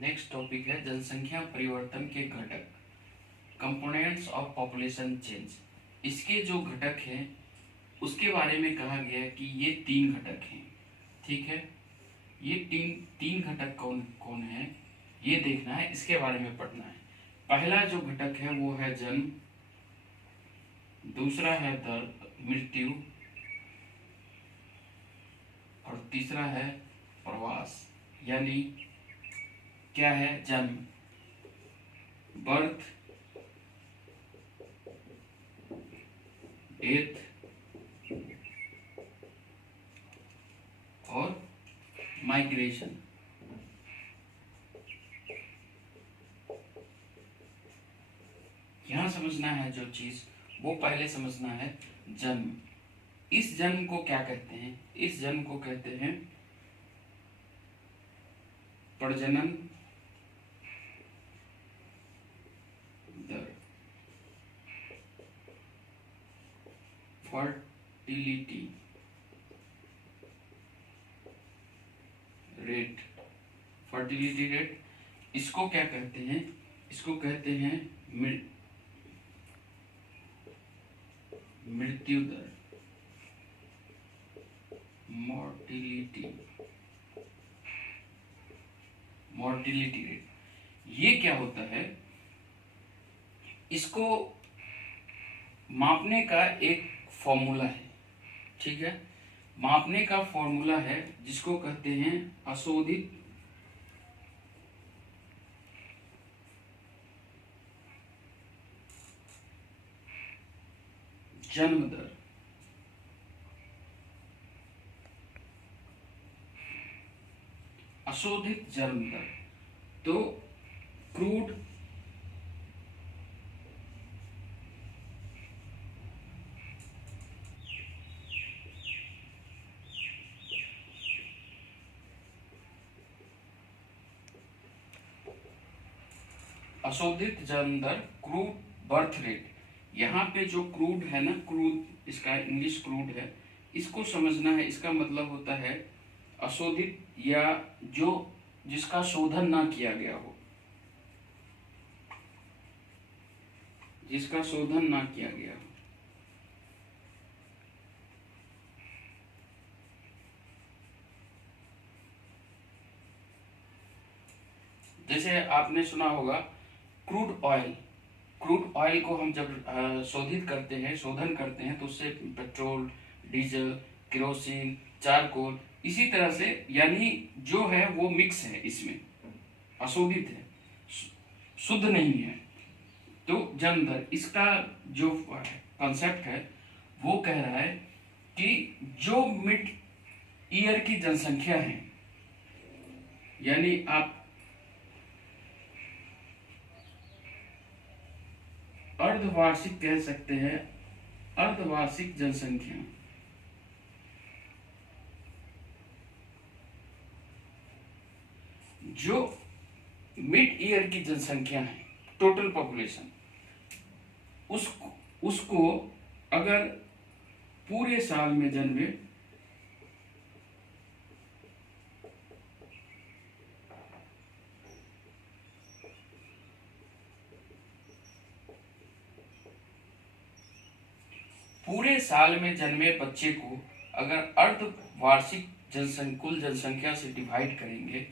Next topic है जनसंख्या परिवर्तन के घटक, कंपोनेंट्स ऑफ पॉपुलेशन चेंज। इसके जो घटक हैं उसके बारे में कहा गया है कि ये 3 घटक हैं। ठीक है, ये तीन घटक कौन कौन है ये देखना है, इसके बारे में पढ़ना है। पहला जो घटक है वो है जन्म, दूसरा है मृत्यु और तीसरा है प्रवास। यानी क्या है? जन्म, बर्थ, डेथ और माइग्रेशन। यहां समझना है जो चीज, वो पहले समझना है जन्म। इस जन्म को क्या कहते हैं? इस जन्म को कहते हैं प्रजनन दर, फर्टिलिटी रेट। फर्टिलिटी रेट, इसको क्या कहते हैं? इसको कहते हैं मृत्यु दर, मोर्टिलिटी रेट। ये क्या होता है? इसको मापने का एक फॉर्मूला है। ठीक है, मापने का फॉर्मूला है जिसको कहते हैं अशोधित जन्म दर। अशोधित जन्म दर तो क्रूड अशोधित जन्म दर, क्रूड बर्थ रेट। यहाँ पे जो क्रूड है ना, क्रूड, इसका इंग्लिश क्रूड है, इसको समझना है। इसका मतलब होता है अशोधित, या जो जिसका शोधन ना किया गया हो, जिसका शोधन ना किया गया हो। जैसे आपने सुना होगा क्रूड ऑयल। क्रूड ऑयल को हम जब शोधित करते हैं, शोधन करते हैं, तो उससे पेट्रोल, डीजल, केरोसिन, चारकोल, इसी तरह से, यानी जो है वो मिक्स है, इसमें अशोधित है, शुद्ध नहीं है। तो जन्म दर, इसका जो कॉन्सेप्ट है वो कह रहा है कि जो मिड ईयर की जनसंख्या है, यानी आप अर्धवार्षिक कह सकते हैं, अर्धवार्षिक जनसंख्या, जो मिड ईयर की जनसंख्या है, टोटल पॉपुलेशन, उसको अगर पूरे साल में जन्मे पूरे साल में जन्मे बच्चे को अगर अर्धवार्षिक कुल जनसंख्या से डिवाइड करेंगे,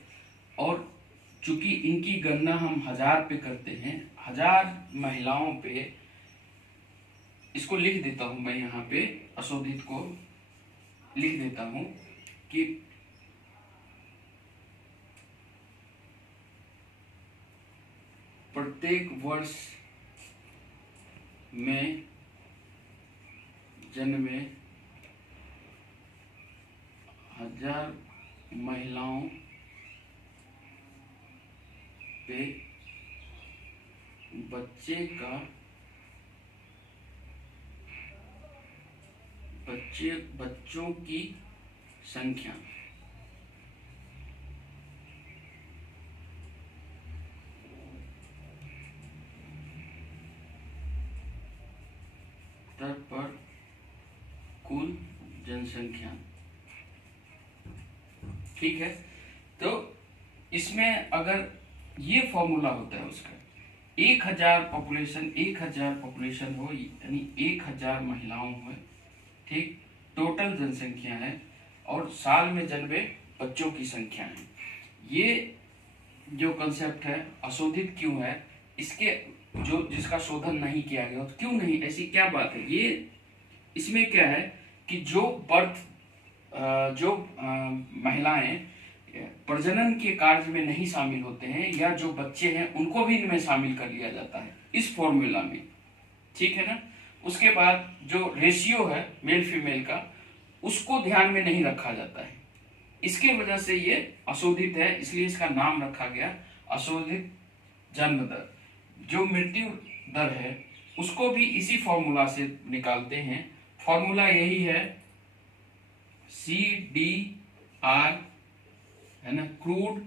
और चूंकि इनकी गणना हम 1000 पे करते हैं, 1000 महिलाओं पे, इसको लिख देता हूं मैं यहाँ पे, अशोधित को लिख देता हूं कि प्रत्येक वर्ष में जन्मे 1000 महिलाओं पे बच्चों की संख्या स्तर पर कुल जनसंख्या। ठीक है, तो इसमें अगर ये फॉर्मूला होता है उसका। 1000 पॉपुलेशन हो, यानी 1000 महिलाओं हो, ठीक, टोटल जनसंख्या है, और साल में जन्मे बच्चों की संख्या है। ये जो कंसेप्ट है अशोधित क्यों है, इसके जो जिसका शोधन नहीं किया गया, तो क्यों नहीं, ऐसी क्या बात है? ये इसमें क्या है कि जो महिलाएं प्रजनन के कार्य में नहीं शामिल होते हैं, या जो बच्चे हैं उनको भी इनमें शामिल कर लिया जाता है इस फॉर्मूला में, ठीक है ना। उसके बाद जो रेशियो है मेल फीमेल का, उसको ध्यान में नहीं रखा जाता है। इसकी वजह से ये अशोधित है, इसलिए इसका नाम रखा गया अशोधित जन्म दर। जो मृत्यु दर है उसको भी इसी फॉर्मूला से निकालते हैं। फॉर्मूला यही है, CDR, है ना, क्रूड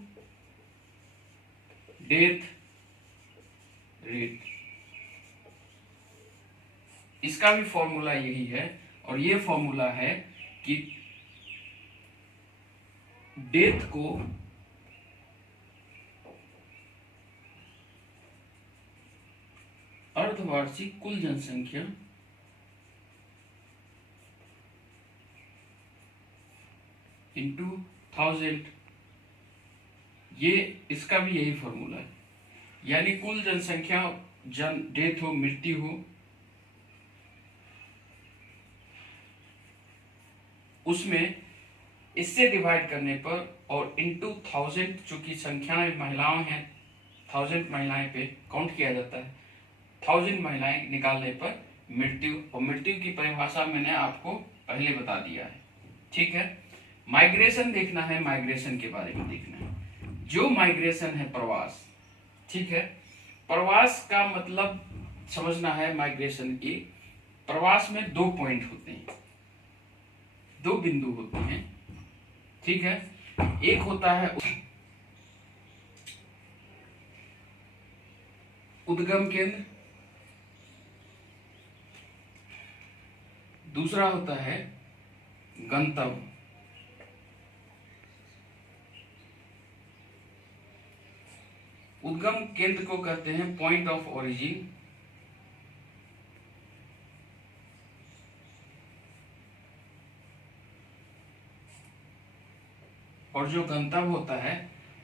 डेथ रेट। इसका भी फॉर्मूला यही है, और ये फॉर्मूला है कि डेथ को अर्धवार्षिक कुल जनसंख्या इंटू 1000, ये इसका भी यही फॉर्मूला है। यानी कुल जनसंख्या, डेथ हो, मृत्यु हो, उसमें इससे डिवाइड करने पर, और इंटू 1000, चूंकि संख्याएं महिलाओं हैं, 1000 महिलाएं पे काउंट किया जाता है, 1000 महिलाएं निकालने पर मृत्यु, और मृत्यु की परिभाषा मैंने आपको पहले बता दिया है, ठीक है। माइग्रेशन देखना है, माइग्रेशन के बारे में देखना है। जो माइग्रेशन है प्रवास, ठीक है, प्रवास का मतलब समझना है माइग्रेशन की। प्रवास में 2 पॉइंट होते हैं, 2 बिंदु होते हैं, ठीक है। एक होता है उद्गम केंद्र, दूसरा होता है गंतव्य। उद्गम केंद्र को कहते हैं पॉइंट ऑफ ओरिजिन, और जो गंतव्य होता है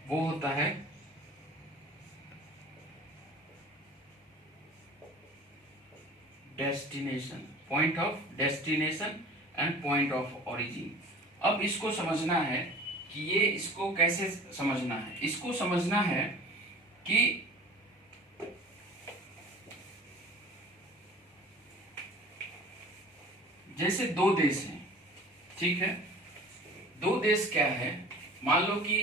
वो होता है destination, point of destination and point of origin. अब इसको समझना है कि ये इसको कैसे समझना है। इसको समझना है कि जैसे 2 देश हैं, ठीक है, 2 देश क्या है, मान लो कि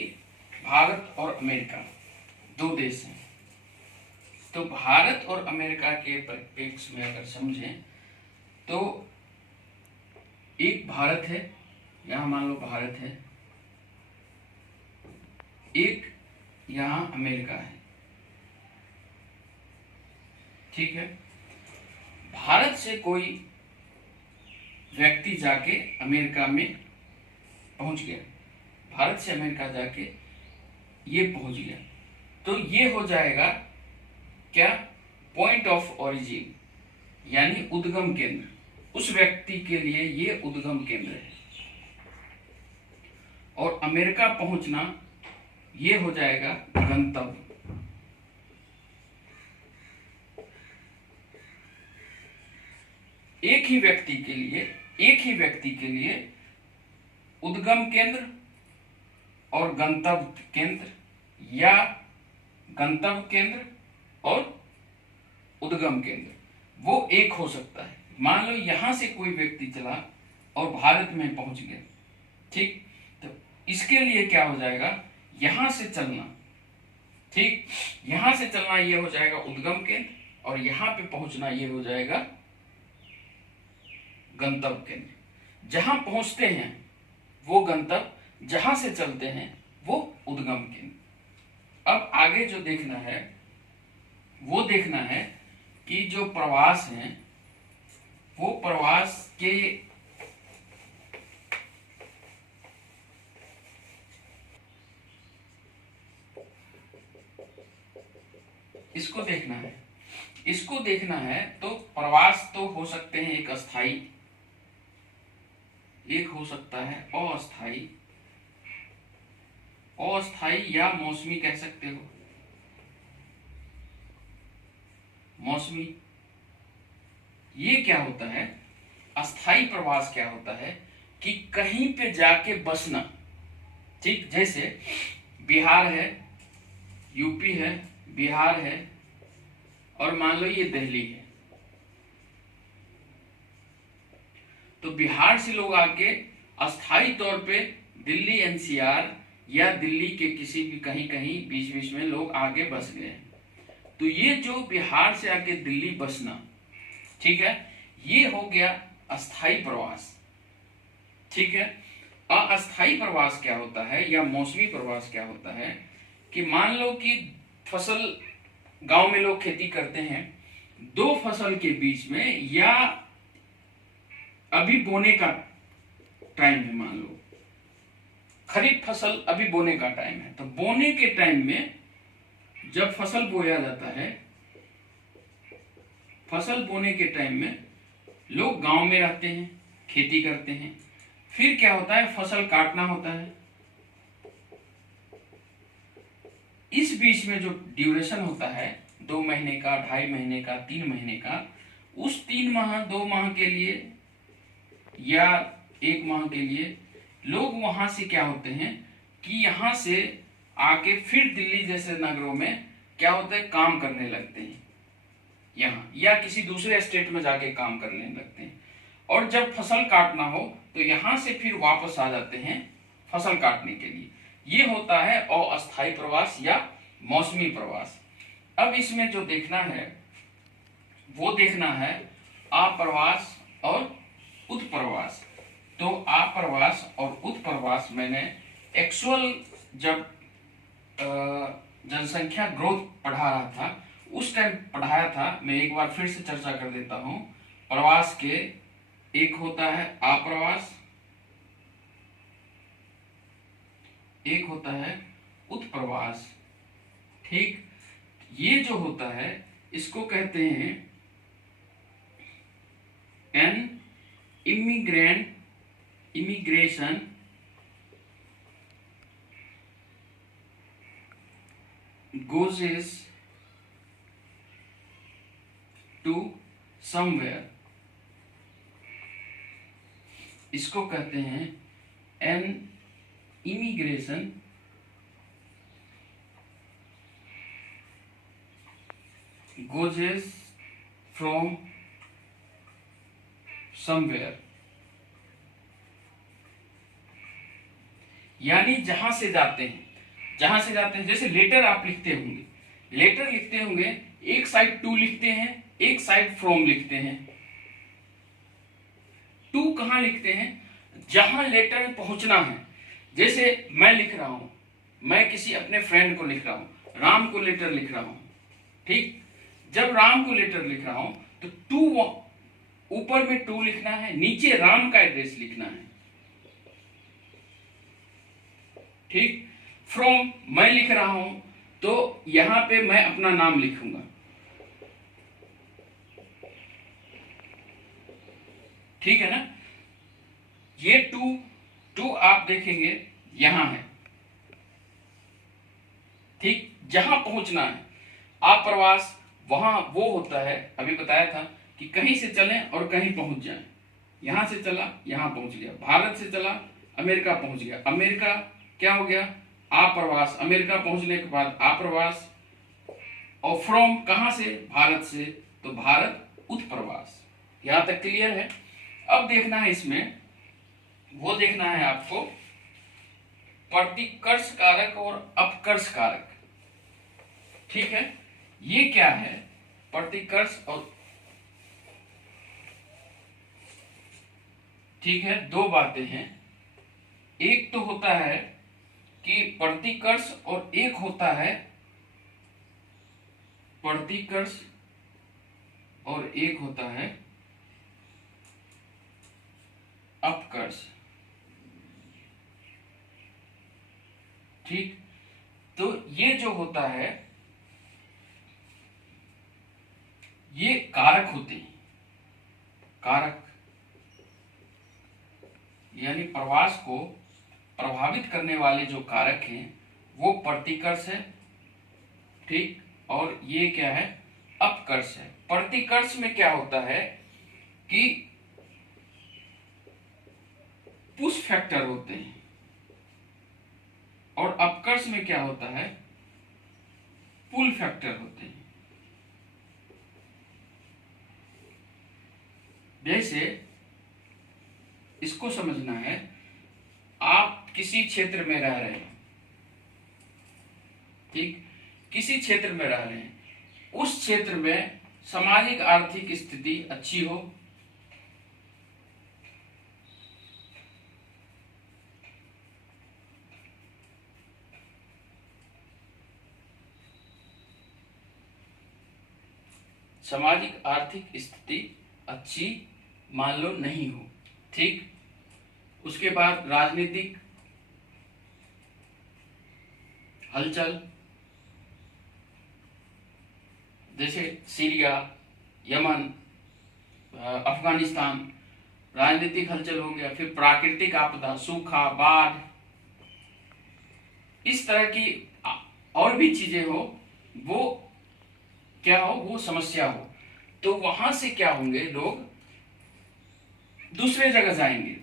भारत और अमेरिका 2 देश हैं। तो भारत और अमेरिका के परिप्रेक्ष्य में अगर समझें तो एक भारत है, यहां मान लो भारत है, एक यहां अमेरिका है, ठीक है। भारत से कोई व्यक्ति जाके अमेरिका में पहुंच गया, भारत से अमेरिका जाके ये पहुंच गया, तो ये हो जाएगा क्या, पॉइंट ऑफ ओरिजिन, यानी उद्गम केंद्र। उस व्यक्ति के लिए ये उद्गम केंद्र है, और अमेरिका पहुंचना ये हो जाएगा गंतव्य। एक ही व्यक्ति के लिए उद्गम केंद्र और गंतव्य केंद्र, या गंतव्य केंद्र और उद्गम केंद्र, वो एक हो सकता है। मान लो यहां से कोई व्यक्ति चला और भारत में पहुंच गया, ठीक, तो इसके लिए क्या हो जाएगा, यहां से चलना, ठीक, यहां से चलना ये हो जाएगा उद्गम केंद्र, और यहां पे पहुंचना ये हो जाएगा गंतव्य केंद्र। जहां पहुंचते हैं वो गंतव्य, जहां से चलते हैं वो उद्गम केंद्र। अब आगे जो देखना है वो देखना है कि जो प्रवास हैं वो प्रवास के इसको देखना है, इसको देखना है। तो प्रवास तो हो सकते हैं एक अस्थाई, एक हो सकता है अस्थाई, अस्थाई या मौसमी कह सकते हो, मौसमी। ये क्या होता है, अस्थाई प्रवास क्या होता है कि कहीं पे जाके बसना। ठीक, जैसे बिहार है, यूपी है, बिहार है, और मान लो ये दिल्ली है। तो बिहार से लोग आके अस्थाई तौर पे दिल्ली एनसीआर या दिल्ली के किसी भी कहीं कहीं बीच बीच में लोग आगे बस गए। तो ये जो बिहार से आके दिल्ली बसना, ठीक है, ये हो गया अस्थाई प्रवास। ठीक है। अस्थाई प्रवास क्या होता है या मौसमी प्रवास क्या होता है कि मान लो कि फसल, गांव में लोग खेती करते हैं, दो फसल के बीच में या अभी बोने का टाइम है, मान लो खरीफ फसल अभी बोने का टाइम है, तो बोने के टाइम में जब फसल बोया जाता है, फसल बोने के टाइम में लोग गांव में रहते हैं, खेती करते हैं। फिर क्या होता है, फसल काटना होता है। इस बीच में जो ड्यूरेशन होता है 2 महीने का, 2.5 महीने का, 3 महीने का, उस 3 माह 2 माह के लिए या 1 माह के लिए लोग वहां से क्या होते हैं कि यहां से आके फिर दिल्ली जैसे नगरों में क्या होता है, काम करने लगते हैं यहाँ, या किसी दूसरे स्टेट में जाके काम करने लगते हैं। और जब फसल काटना हो तो यहां से फिर वापस आ जाते हैं फसल काटने के लिए। ये होता है अस्थाई प्रवास या मौसमी प्रवास। अब इसमें जो देखना है वो देखना है आप्रवास और उत्प्रवास। तो आप्रवास और उत्प्रवास मैंने एक्चुअल जब जनसंख्या ग्रोथ पढ़ा रहा था उस टाइम पढ़ाया था। मैं एक बार फिर से चर्चा कर देता हूं। प्रवास के एक होता है आप्रवास, एक होता है उत्प्रवास। ठीक, ये जो होता है इसको कहते हैं an immigration goes to somewhere। इसको कहते हैं an immigration goes from somewhere, यानी जहां से जाते हैं, जहां से जाते हैं। जैसे लेटर आप लिखते होंगे, लेटर लिखते होंगे, एक साइड टू लिखते हैं, एक साइड फ्रॉम लिखते हैं। टू कहां लिखते हैं, जहां लेटर पहुंचना है। जैसे मैं लिख रहा हूं, मैं किसी अपने फ्रेंड को लिख रहा हूं, राम को लेटर लिख रहा हूं। ठीक, जब राम को लेटर लिख रहा हूं तो टू, ऊपर में टू लिखना है, नीचे राम का एड्रेस लिखना है। ठीक, फ्रॉम मैं लिख रहा हूं तो यहां पे मैं अपना नाम लिखूंगा। ठीक है ना। ये टू आप देखेंगे यहां है। ठीक, जहां पहुंचना है। आप्रवास वहां वो होता है, अभी बताया था कि कहीं से चलें और कहीं पहुंच जाएं। यहां से चला, यहां पहुंच गया। भारत से चला, अमेरिका पहुंच गया। अमेरिका क्या हो गया, आप्रवास। अमेरिका पहुंचने के बाद आप्रवास। और फ्रॉम कहां से, भारत से, तो भारत उत्प्रवास। यहां तक क्लियर है। अब देखना है इसमें, वो देखना है आपको प्रतिकर्ष कारक और अपकर्ष कारक। ठीक है, ये क्या है प्रतिकर्ष और, ठीक है, दो बातें हैं। एक तो होता है कि प्रतिकर्ष और एक होता है प्रतिकर्ष और एक होता है अपकर्ष। ठीक, तो ये जो होता है ये कारक होते हैं। कारक यानी प्रवास को प्रभावित करने वाले जो कारक हैं वो प्रतिकर्ष है, ठीक, और ये क्या है, अपकर्ष है। प्रतिकर्ष में क्या होता है कि पुश फैक्टर होते हैं, और अपकर्ष में क्या होता है, पुल फैक्टर होते हैं। जैसे इसको समझना है, आप किसी क्षेत्र में रह रहे हैं, ठीक, किसी क्षेत्र में रह रहे हैं, उस क्षेत्र में सामाजिक आर्थिक स्थिति अच्छी हो, सामाजिक आर्थिक स्थिति अच्छी मान लो नहीं हो, ठीक। उसके बाद राजनीतिक हलचल, जैसे सीरिया, यमन, अफगानिस्तान, राजनीतिक हलचल हो गया। फिर प्राकृतिक आपदा, सूखा, बाढ़, इस तरह की और भी चीजें हो, वो क्या हो, वो समस्या हो, तो वहां से क्या होंगे, लोग दूसरे जगह जाएंगे।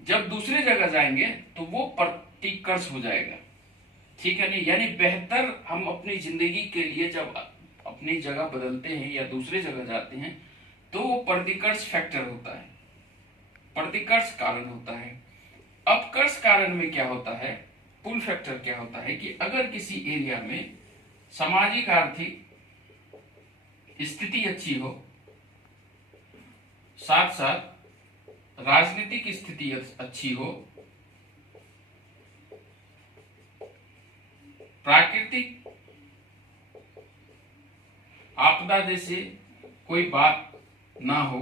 जब दूसरे जगह जाएंगे तो वो प्रतिकर्ष हो जाएगा, ठीक है नहीं, यानी बेहतर हम अपनी जिंदगी के लिए जब अपनी जगह बदलते हैं या दूसरे जगह जाते हैं तो वो प्रतिकर्ष फैक्टर होता है, प्रतिकर्ष कारण होता है। अपकर्ष कारण में क्या होता है, पुल फैक्टर क्या होता है कि अगर किसी एरिया में सामाजिक आर्थिक स्थिति अच्छी हो, साथ साथ राजनीतिक स्थिति अच्छी हो, प्राकृतिक आपदा जैसे कोई बात ना हो,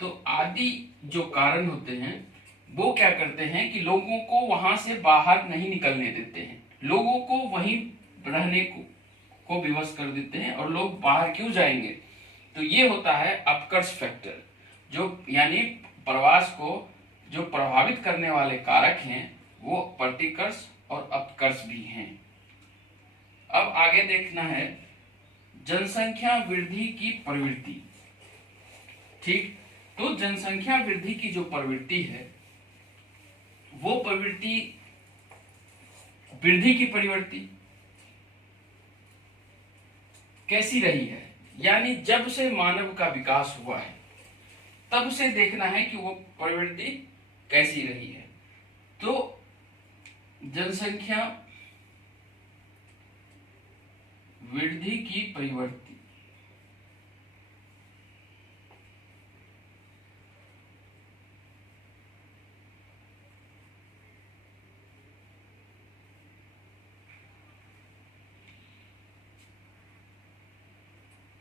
तो आदि जो कारण होते हैं वो क्या करते हैं कि लोगों को वहां से बाहर नहीं निकलने देते हैं, लोगों को वहीं रहने को विवश कर देते हैं, और लोग बाहर क्यों जाएंगे, तो ये होता है अपकर्ष फैक्टर, जो यानी प्रवास को जो प्रभावित करने वाले कारक हैं वो प्रतिकर्ष और अपकर्ष भी हैं। अब आगे देखना है जनसंख्या वृद्धि की प्रवृत्ति, ठीक। तो जनसंख्या वृद्धि की जो प्रवृत्ति है वो प्रवृत्ति वृद्धि की प्रवृत्ति कैसी रही है, यानी जब से मानव का विकास हुआ है तब से देखना है कि वो प्रवृत्ति कैसी रही है। तो जनसंख्या वृद्धि की प्रवृत्ति,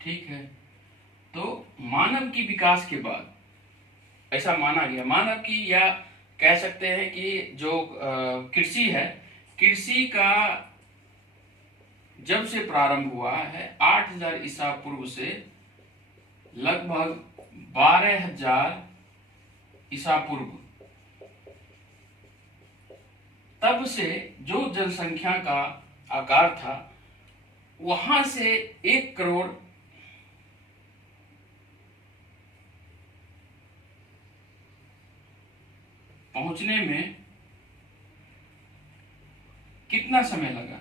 ठीक है। तो मानव की विकास के बाद ऐसा माना गया, मानव की, या कह सकते हैं कि जो कृषि है, कृषि का जब से प्रारंभ हुआ है 8000 ईसा पूर्व से लगभग 12000 ईसा पूर्व, तब से जो जनसंख्या का आकार था वहां से 1 करोड़ पहुंचने में कितना समय लगा,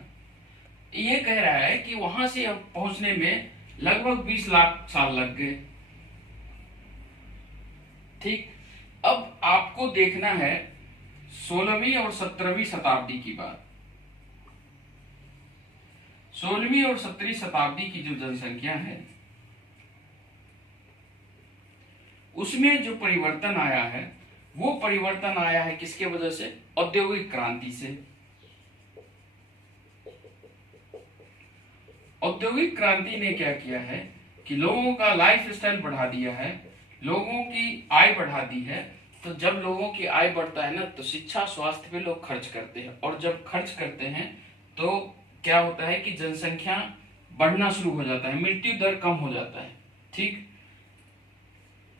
ये कह रहा है कि वहां से अब पहुंचने में लगभग 20 लाख साल लग गए, ठीक। अब आपको देखना है 16वीं और 17वीं शताब्दी की बात। 16वीं और 17वीं शताब्दी की जो जनसंख्या है उसमें जो परिवर्तन आया है वो परिवर्तन आया है किसके वजह से, औद्योगिक क्रांति से। औद्योगिक क्रांति ने क्या किया है कि लोगों का लाइफ स्टाइल बढ़ा दिया है, लोगों की आय बढ़ा दी है। तो जब लोगों की आय बढ़ता है ना तो शिक्षा स्वास्थ्य पे लोग खर्च करते हैं, और जब खर्च करते हैं तो क्या होता है कि जनसंख्या बढ़ना शुरू हो जाता है, मृत्यु दर कम हो जाता है। ठीक।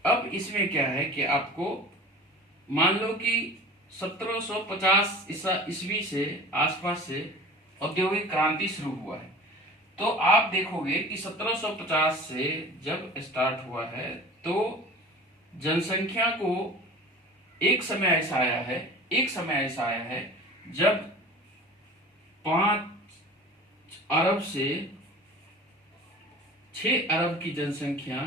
अब इसमें क्या है कि आपको मान लो कि 1750 ईस्वी से आसपास से औद्योगिक क्रांति शुरू हुआ है, तो आप देखोगे कि 1750 से जब स्टार्ट हुआ है तो जनसंख्या को एक समय ऐसा आया है, जब 5 अरब से 6 अरब की जनसंख्या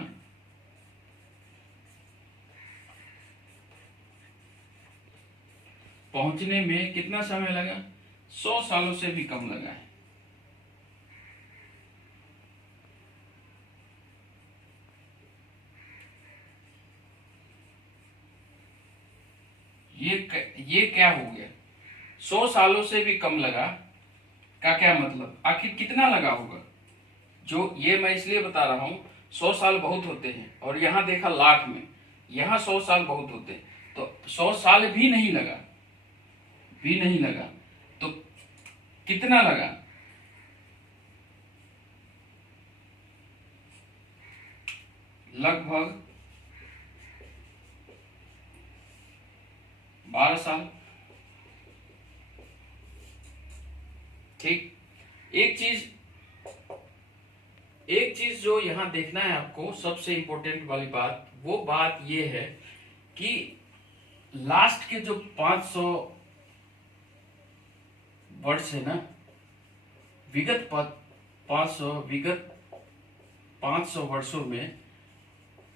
पहुंचने में कितना समय लगा? 100 सालों से भी कम लगा है। ये क्या हो गया? 100 सालों से भी कम लगा का क्या मतलब? आखिर कितना लगा होगा? जो ये मैं इसलिए बता रहा हूं, 100 साल बहुत होते हैं और यहां देखा लाख में, यहां 100 साल बहुत होते हैं, तो 100 साल भी नहीं लगा, तो कितना लगा? लगभग 12 साल। ठीक। एक चीज जो यहां देखना है आपको, सबसे इंपॉर्टेंट वाली बात, वो बात ये है कि लास्ट के जो 500 वर्ष है ना, विगत 500 वर्षों में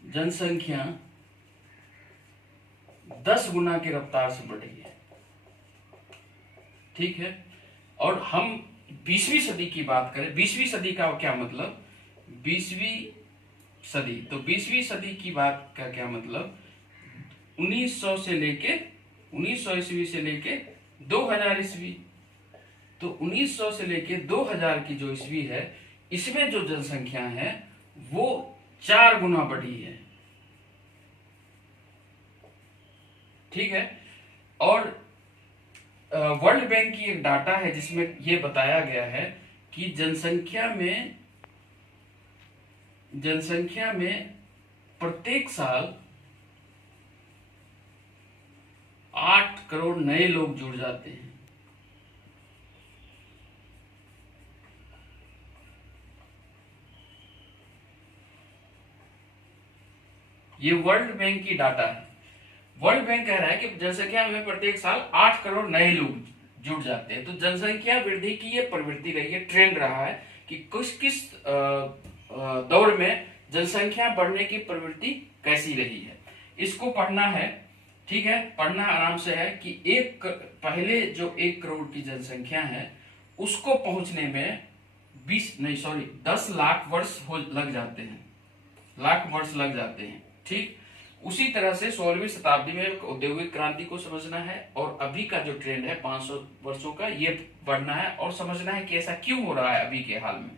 जनसंख्या 10 गुना की रफ्तार से बढ़ी है। ठीक है। और हम 20वीं सदी की बात करें, 20वीं सदी का क्या मतलब? 20वीं सदी, तो 20वीं सदी की बात का क्या मतलब? 1900 ईस्वी से लेके 2000 ईस्वी। तो 1900 से लेके 2000 की जो ईस्वी है, इसमें जो जनसंख्या है वो 4 गुना बढ़ी है। ठीक है। और वर्ल्ड बैंक की एक डाटा है जिसमें ये बताया गया है कि जनसंख्या में प्रत्येक साल 8 करोड़ नए लोग जुड़ जाते हैं। ये वर्ल्ड बैंक की डाटा है। वर्ल्ड बैंक कह रहा है कि जनसंख्या में प्रत्येक साल 8 करोड़ नए लोग जुड़ जाते हैं। तो जनसंख्या वृद्धि की ये प्रवृत्ति रही है, ट्रेंड रहा है कि किस दौर में जनसंख्या बढ़ने की प्रवृत्ति कैसी रही है। इसको पढ़ना है। ठीक है, पढ़ना आराम से है कि पहले जो 1 करोड़ की जनसंख्या है उसको पहुंचने में 10 लाख वर्ष लग जाते हैं। ठीक। उसी तरह से 16वीं शताब्दी में औद्योगिक क्रांति को समझना है और अभी का जो ट्रेंड है 500 वर्षों का, ये बढ़ना है और समझना है कि ऐसा क्यों हो रहा है अभी के हाल में।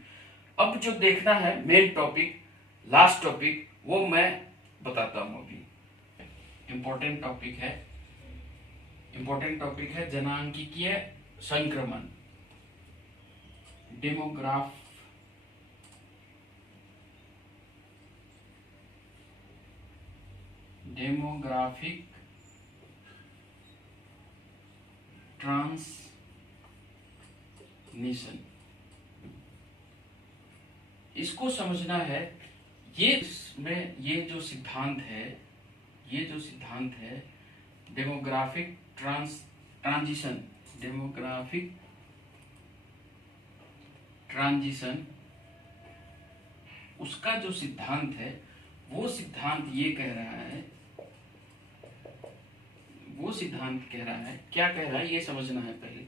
अब जो देखना है मेन टॉपिक, लास्ट टॉपिक, वो मैं बताता हूं। अभी इंपॉर्टेंट टॉपिक है जनांकीय संक्रमण, डेमोग्राफिक ट्रांसमिशन। इसको समझना है। ये जो सिद्धांत है डेमोग्राफिक ट्रांजिशन, उसका जो सिद्धांत है वो सिद्धांत ये कह रहा है, क्या कह रहा है ये समझना है पहले।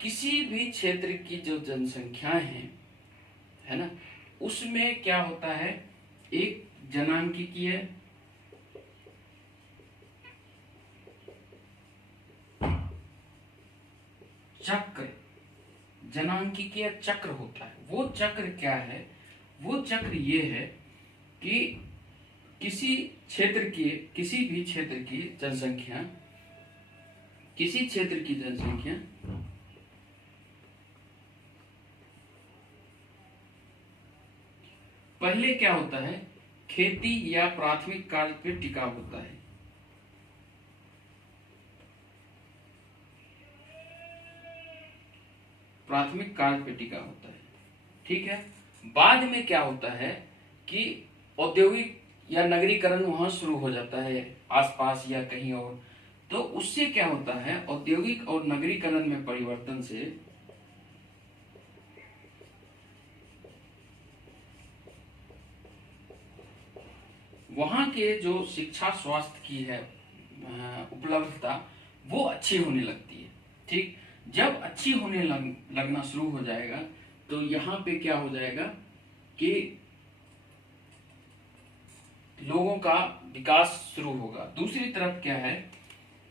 किसी भी क्षेत्र की जो जनसंख्याएं है ना, उसमें क्या होता है, एक जनांकीय चक्र होता है। वो चक्र क्या है? वो चक्र ये है कि किसी भी क्षेत्र की जनसंख्या पहले क्या होता है खेती या प्राथमिक कार्य पे टिका होता है। प्राथमिक कार्य पे टिका होता है, ठीक है। बाद में क्या होता है कि औद्योगिक या नगरीकरण वहां शुरू हो जाता है आसपास या कहीं और, तो उससे क्या होता है, औद्योगिक और नगरीकरण में परिवर्तन से वहां के जो शिक्षा स्वास्थ्य की है उपलब्धता वो अच्छी होने लगती है, ठीक। जब अच्छी होने लगना शुरू हो जाएगा तो यहाँ पे क्या हो जाएगा कि लोगों का विकास शुरू होगा। दूसरी तरफ क्या है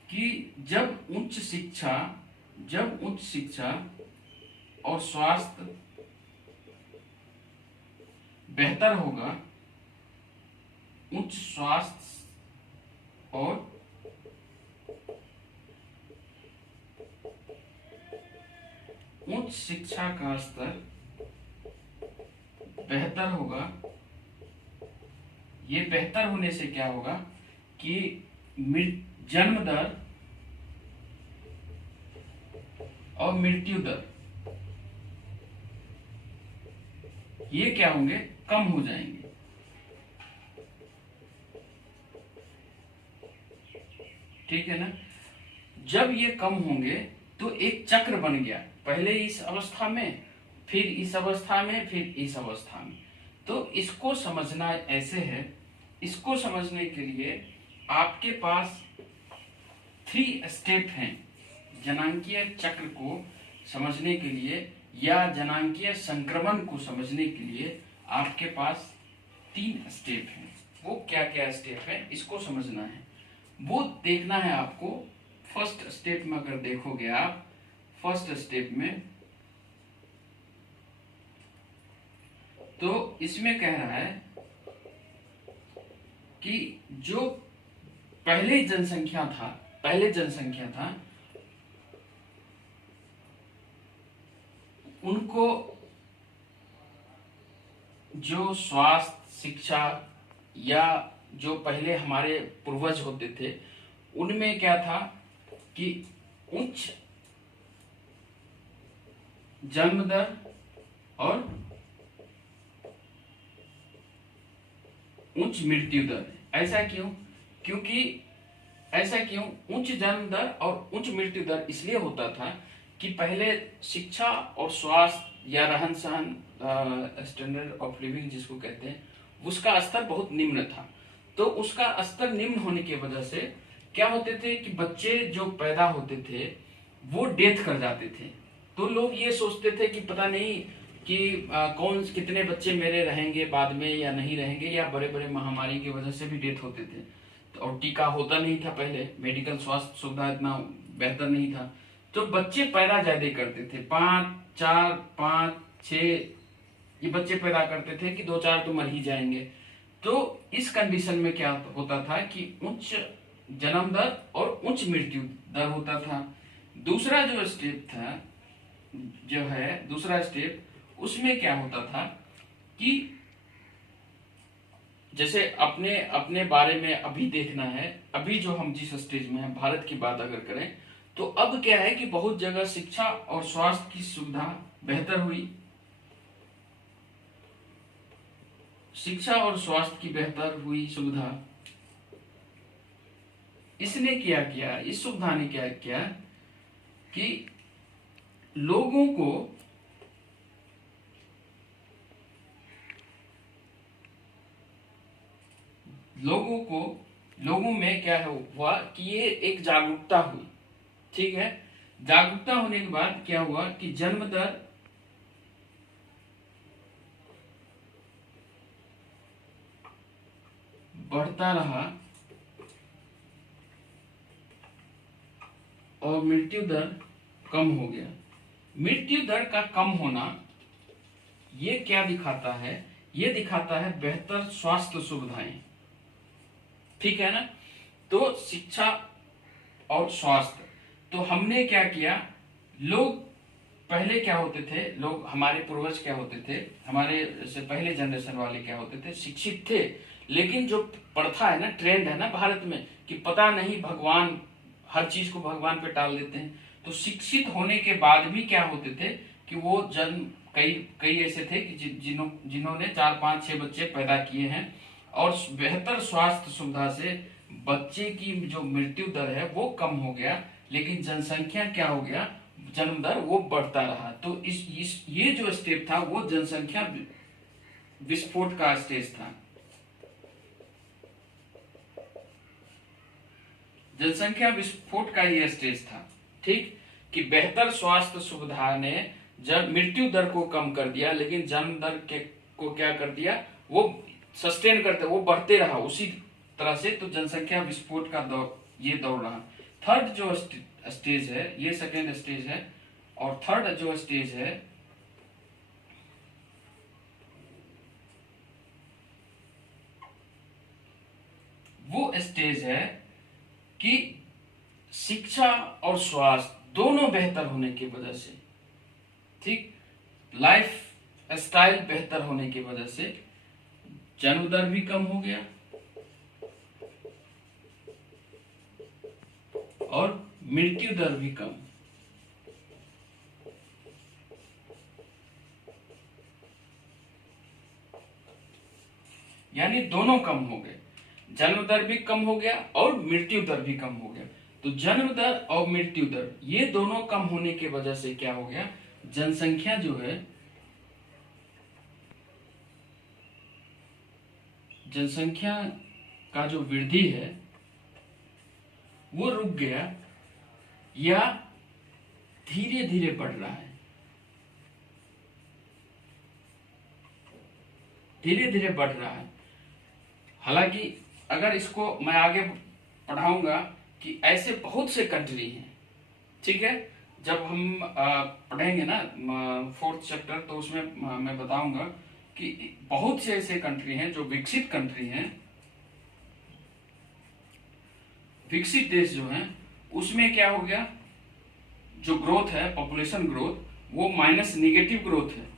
कि जब उच्च शिक्षा और स्वास्थ्य बेहतर होगा, उच्च स्वास्थ्य और उच्च शिक्षा का स्तर बेहतर होगा। ये बेहतर होने से क्या होगा कि जन्म दर और मृत्यु दर ये क्या होंगे, कम हो जाएंगे, ठीक है ना। जब ये कम होंगे तो एक चक्र बन गया, पहले इस अवस्था में, फिर इस अवस्था में, फिर इस अवस्था में। तो इसको समझना ऐसे है, इसको समझने के लिए आपके पास 3 स्टेप हैं जनांकीय चक्र को समझने के लिए, या जनांकीय संक्रमण को समझने के लिए आपके पास 3 स्टेप हैं। वो क्या क्या स्टेप है इसको समझना है, वो देखना है आपको। फर्स्ट स्टेप में अगर देखोगे आप, फर्स्ट स्टेप में तो इसमें कह रहा है कि जो पहले जनसंख्या था उनको जो स्वास्थ्य, शिक्षा या जो पहले हमारे पूर्वज होते थे उनमें क्या था कि उच्च जन्म दर और उच्च मृत्यु दर। ऐसा क्यों? उच्च जन्म दर और उच्च मृत्यु दर इसलिए होता था कि पहले शिक्षा और स्वास्थ्य या रहन सहन, स्टैंडर्ड ऑफ लिविंग जिसको कहते हैं, उसका स्तर बहुत निम्न था। तो उसका स्तर निम्न होने की वजह से क्या होते थे कि बच्चे जो पैदा होते थे वो डेथ कर जाते थे। तो लोग ये सोचते थे कि पता नहीं कि कौन कितने बच्चे मेरे रहेंगे बाद में या नहीं रहेंगे, या बड़े बड़े महामारी की वजह से भी डेथ होते थे। तो और टीका होता नहीं था पहले, मेडिकल स्वास्थ्य सुविधा इतना बेहतर नहीं था, तो बच्चे पैदा ज्यादा करते थे। 5, 4, 5, 6 ये बच्चे पैदा करते थे कि 2-4 तो मर ही जाएंगे। तो इस कंडीशन में क्या होता था कि उच्च जन्म दर और उच्च मृत्यु दर होता था। दूसरा जो स्टेप था, दूसरा स्टेप, उसमें क्या होता था कि जैसे अपने अपने बारे में अभी देखना है, अभी जो हम जिस स्टेज में हैं, भारत की बात अगर करें तो अब क्या है कि बहुत जगह शिक्षा और स्वास्थ्य की सुविधा बेहतर हुई। शिक्षा और स्वास्थ्य की बेहतर हुई सुविधा, इसने क्या किया, इस सुविधा ने क्या किया कि लोगों में क्या हुआ कि ये एक जागरूकता हुई, ठीक है। जागरूकता होने के बाद क्या हुआ कि जन्म दर बढ़ता रहा और मृत्यु दर कम हो गया। मृत्यु दर का कम होना ये क्या दिखाता है, ये दिखाता है बेहतर स्वास्थ्य सुविधाएं, ठीक है ना। तो शिक्षा और स्वास्थ्य, तो हमने क्या किया, लोग पहले क्या होते थे लोग, हमारे पूर्वज क्या होते थे, हमारे से पहले जनरेशन वाले क्या होते थे, शिक्षित थे, लेकिन जो प्रथा है ना, ट्रेंड है ना भारत में कि पता नहीं भगवान, हर चीज को भगवान पे टाल देते हैं। तो शिक्षित होने के बाद भी क्या होते थे कि वो जन्म, कई कई ऐसे थे कि जिन्होंने 4 5 6 बच्चे पैदा किए हैं, और बेहतर स्वास्थ्य सुविधा से बच्चे की जो मृत्यु दर है वो कम हो गया, लेकिन जनसंख्या क्या हो गया, जन्म दर वो बढ़ता रहा। तो इस ये जो स्टेप था वो जनसंख्या विस्फोट का स्टेज था। जनसंख्या विस्फोट का ये स्टेज था, ठीक, कि बेहतर स्वास्थ्य सुविधा ने जब मृत्यु दर को कम कर दिया, लेकिन जन्म दर के को क्या कर दिया, वो सस्टेन करते, वो बढ़ते रहा उसी तरह से। तो जनसंख्या विस्फोट का दौर, ये दौर रहा। थर्ड जो स्टेज है, ये सेकेंड स्टेज है, और थर्ड जो स्टेज है वो स्टेज है कि शिक्षा और स्वास्थ्य दोनों बेहतर होने की वजह से, ठीक, लाइफ स्टाइल बेहतर होने की वजह से जन्म दर भी कम हो गया और मृत्यु दर भी कम। यानी दोनों कम हो गए, जन्म दर भी कम हो गया और मृत्यु दर भी कम हो गया। तो जन्म दर और मृत्यु दर ये दोनों कम होने की वजह से क्या हो गया, जनसंख्या जो है, जनसंख्या का जो वृद्धि है वो रुक गया या धीरे धीरे बढ़ रहा है, धीरे धीरे बढ़ रहा है। हालांकि अगर इसको मैं आगे पढ़ाऊंगा कि ऐसे बहुत से कंट्री हैं, ठीक है, जब हम पढ़ेंगे ना 4th चैप्टर, तो उसमें मैं बताऊंगा कि बहुत से ऐसे कंट्री हैं जो विकसित कंट्री हैं, विकसित देश जो हैं, उसमें क्या हो गया, जो ग्रोथ है, पॉपुलेशन ग्रोथ, वो माइनस निगेटिव ग्रोथ है।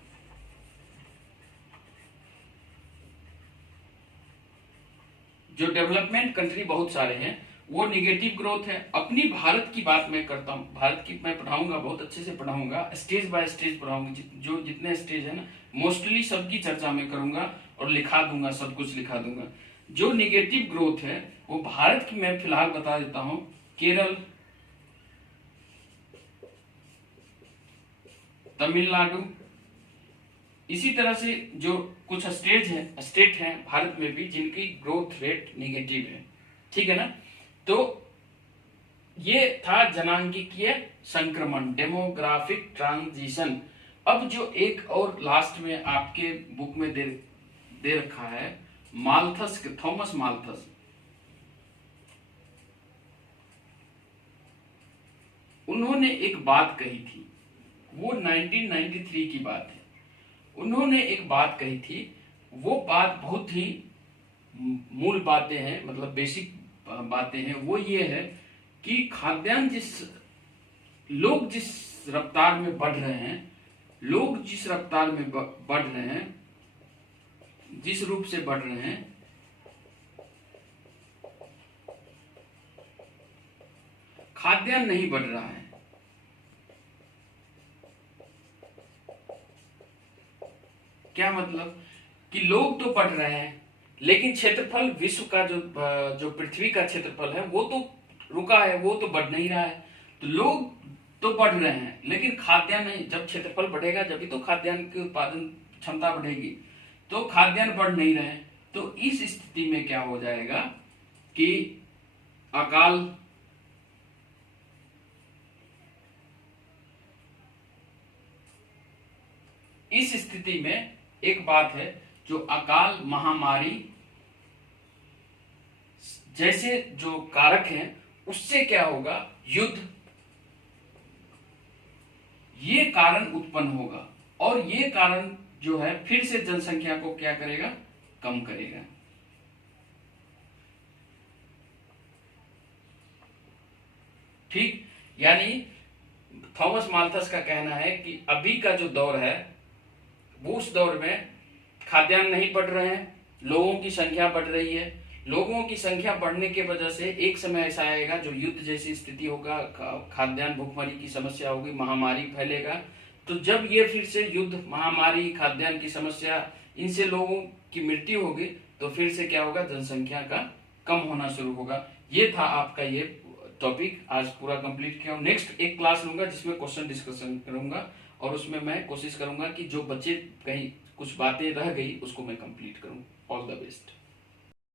जो डेवलपमेंट कंट्री बहुत सारे हैं वो निगेटिव ग्रोथ है। अपनी भारत की बात मैं करता हूँ, भारत की मैं पढ़ाऊंगा, बहुत अच्छे से पढ़ाऊंगा, स्टेज बाय स्टेज पढ़ाऊंगा, जो जितने स्टेज है ना, मोस्टली सबकी चर्चा मैं करूंगा और लिखा दूंगा, सब कुछ लिखा दूंगा। जो निगेटिव ग्रोथ है वो भारत की मैं फिलहाल बता देता हूं, केरल, तमिलनाडु, इसी तरह से जो कुछ स्टेट हैं भारत में भी जिनकी ग्रोथ रेट नेगेटिव है, ठीक है ना। तो ये था जनांगीय संक्रमण, डेमोग्राफिक ट्रांजिशन। अब जो एक और लास्ट में आपके बुक में दे रखा है, माल्थस, थॉमस माल्थस, उन्होंने एक बात कही थी, वो 1993 की बात है। उन्होंने एक बात कही थी, वो बात बहुत ही मूल बातें हैं, मतलब बेसिक बातें हैं। वो ये है कि खाद्यान्न लोग जिस रफ्तार में बढ़ रहे हैं, लोग जिस रफ्तार में बढ़ रहे हैं, जिस रूप से बढ़ रहे हैं, खाद्यान्न नहीं बढ़ रहा है। क्या मतलब कि लोग तो बढ़ रहे हैं, लेकिन क्षेत्रफल, विश्व का जो पृथ्वी का क्षेत्रफल है वो तो रुका है, वो तो बढ़ नहीं रहा है। तो लोग तो बढ़ रहे हैं, लेकिन खाद्यान्न नहीं। जब क्षेत्रफल बढ़ेगा जब तो खाद्यान्न की उत्पादन क्षमता बढ़ेगी, तो खाद्यान्न बढ़ नहीं रहे हैं। तो इस स्थिति में क्या हो जाएगा कि अकाल, इस स्थिति में एक बात है, जो अकाल, महामारी जैसे जो कारक हैं, उससे क्या होगा, युद्ध, ये कारण उत्पन्न होगा, और ये कारण जो है फिर से जनसंख्या को क्या करेगा, कम करेगा। ठीक, यानी थॉमस माल्थस का कहना है कि अभी का जो दौर है वो उस दौर में खाद्यान्न नहीं बढ़ रहे हैं, लोगों की संख्या बढ़ रही है। लोगों की संख्या बढ़ने के वजह से एक समय ऐसा आएगा जो युद्ध जैसी स्थिति होगा, खाद्यान्न भुखमरी की समस्या होगी, महामारी फैलेगा। तो जब ये फिर से युद्ध, महामारी, खाद्यान्न की समस्या, इनसे लोगों की मृत्यु होगी, तो फिर से क्या होगा, जनसंख्या का कम होना शुरू होगा। ये था आपका ये टॉपिक, आज पूरा कंप्लीट किया। नेक्स्ट एक क्लास लूंगा जिसमें क्वेश्चन डिस्कशन करूंगा, और उसमें मैं कोशिश करूंगा कि जो बच्चे कहीं कुछ बातें रह गई उसको मैं कंप्लीट करूं। All the best.